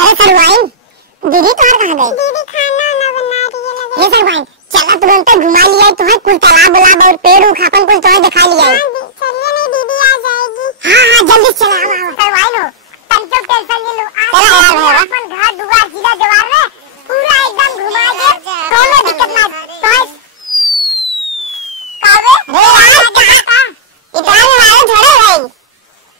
अरे सरवाइन, दीदी तुम्हारे कहाँ गई? दीदी खाना ना बना रही है लगे। ये सरवाइन, चला तुरंत घुमा लिया तुम्हें कुल तालाब उलाब और पेड़ उखापन कुल तुम्हें दिखा लिया। चलिए नहीं दीदी आ जाएगी। हाँ जल्दी चला। सरवाइन हो तंचो टेंशन ले लो। आज अपन घर दुआर जिला जवार में पूरा एकदम घुमा दे, कोनो दिक्कत ना। तो कावे रे यार कहाँ इतना मारे थोड़े भाई,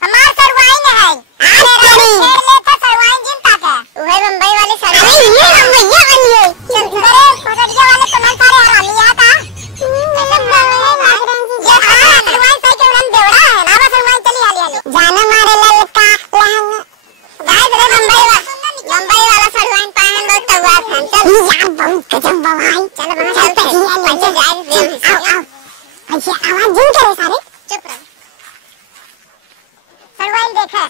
हमार सरवाइन है। अरे ले तो सरवाइन जिनता का वही मुंबई वाले सरवाइन। अरे ये मुंबई वाली है। चल करे पकड़िया वाले तो मन सारे हरामी आता। जाना मारे ललका लहंगा मुंबई वाला सरवाइन पहन दो तवा फैन। चल यार बहुत गजब भाई। चल वहां चलते हैं। आओ ऐसे आवाज जिन करे सारे चुप रह। सरवाइन देखा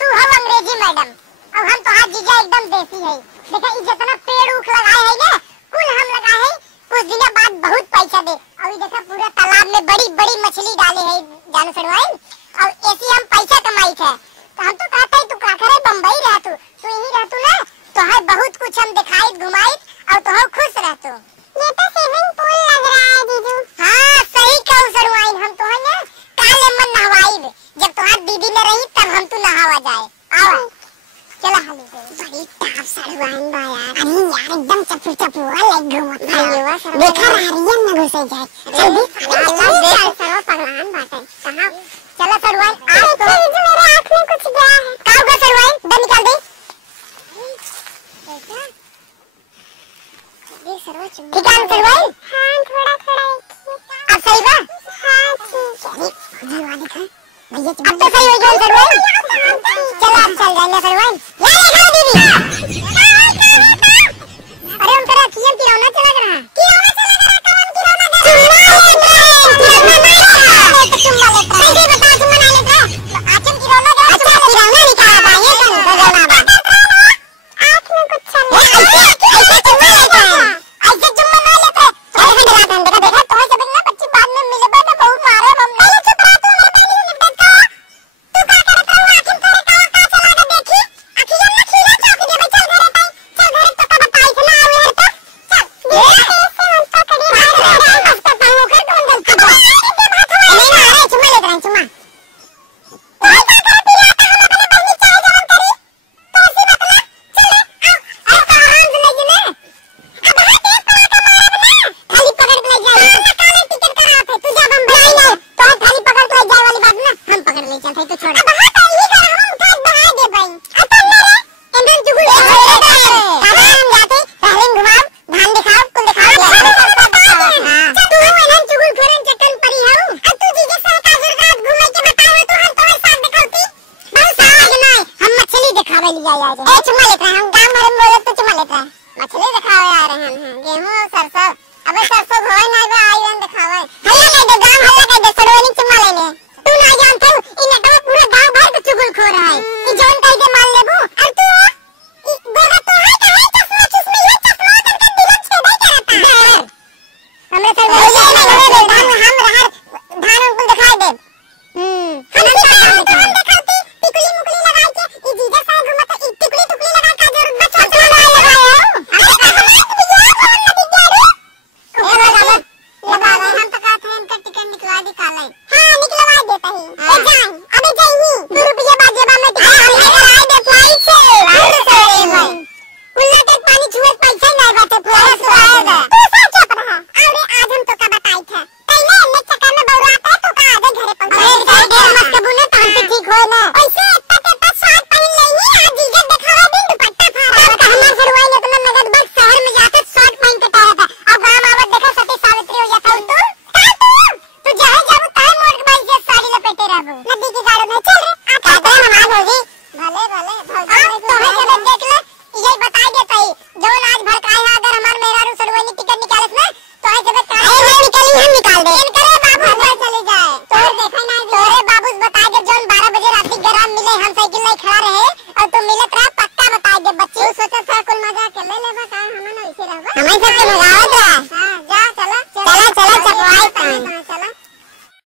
तू हम अंग्रेजी मैडम और हम तो हाथ जीजा एकदम देसी है। देखा ये जितना पेड़ उख लगाए है ना कुल हम लगाए है। कुछ दिन बाद बहुत पैसा दे। और ये देखा पूरा तालाब में बड़ी बड़ी मछली डाले है जानो सरवाइन। और ऐसी हम पैसा कमाई थे। तो हम तो कहते हैं तू का करे बम्बई रह तू यही रह तू ना तो है बहुत कुछ हम दिखाई घुमाई और तो हम खुश रह तू। ये तो स्विमिंग पूल लग रहा है दीदी। हाँ सही कहू सरवाइन, हम तो है ना काले मन नहवाई जब तुम्हारी दीदी न रही तब हम तू नहावा जाए। आओ चला हाली से बड़ी टाप सरवाइन बा यार। अरे यार एकदम चप्पू चप्पू वाला घूमत है। देखा रारियन न घुसे जाए। जल्दी चल सरवा पगलान बाटे कहां चला सरवाइन। आज तो मेरे आंख में कुछ गया है। का होगा सरवाइन दे निकाल दे। ये सरवा चुम्मा ठीक है सरवाइन। हां थोड़ा थोड़ा अब सही बा। हां ठीक है। धन्यवाद दिखा भैया अब तो सही हो गया सरवाइन। चल अब चल जाएंगे सरवाइन। ये देखो दीदी अरे हम तेरा किया किरौना चला रहा किरौना चला रहा कौन किरौना दे चुम्मा लेता है सही बता चुम्मा नहीं लेता आचम किरौना दे। अच्छा किरौना निकाला बा ये कौन बजाना बा आंख में कुछ चल ऐसे चुम्मा लेता है ऐसे चुम्मा नहीं लेता तो हम डराते हैं। देखा तो है सब ना बच्चे बाद में मिले बा ना बहुत मारे हम नहीं चुप रहा तू मेरे पानी में बैठ का तू का करता है आखिर तेरे का चला के देखी आखिर हम ना खीरा चौक दे चल घरे पे चल घरे तो का बताई थे ना आवे तो चल ये ऐसे हम तो कड़ी मार हफ्ता पाऊं कर कौन गलती बा नहीं ना अरे चुम्मा ले रहा चुम्मा मछली दिखावे आ रहे हैं गेहूं और सरसों। अबे सरसों धोए ना बे आईरन दिखावे हल्ला कह दे गांव हल्ला कह दे सड़वानी चुम्मा लेने तू ना जानते हो इन नटवा पूरा गांव भर के चुगल खो रहा है। ई जोन कह दे मान लेबू और तू गोरा तो है चश्मा चश्मा ये चश्मा करके दिल छेदा करता हमरे से भैया ना घरे दे धान हम रहर धान उनको दिखाई दे हम दिखाती टिकली मुकली लगा के ई जीजा सा घुमता ई टिकली टुकली लगा के जरूर बच्चा हमें सबसे भगावत रहा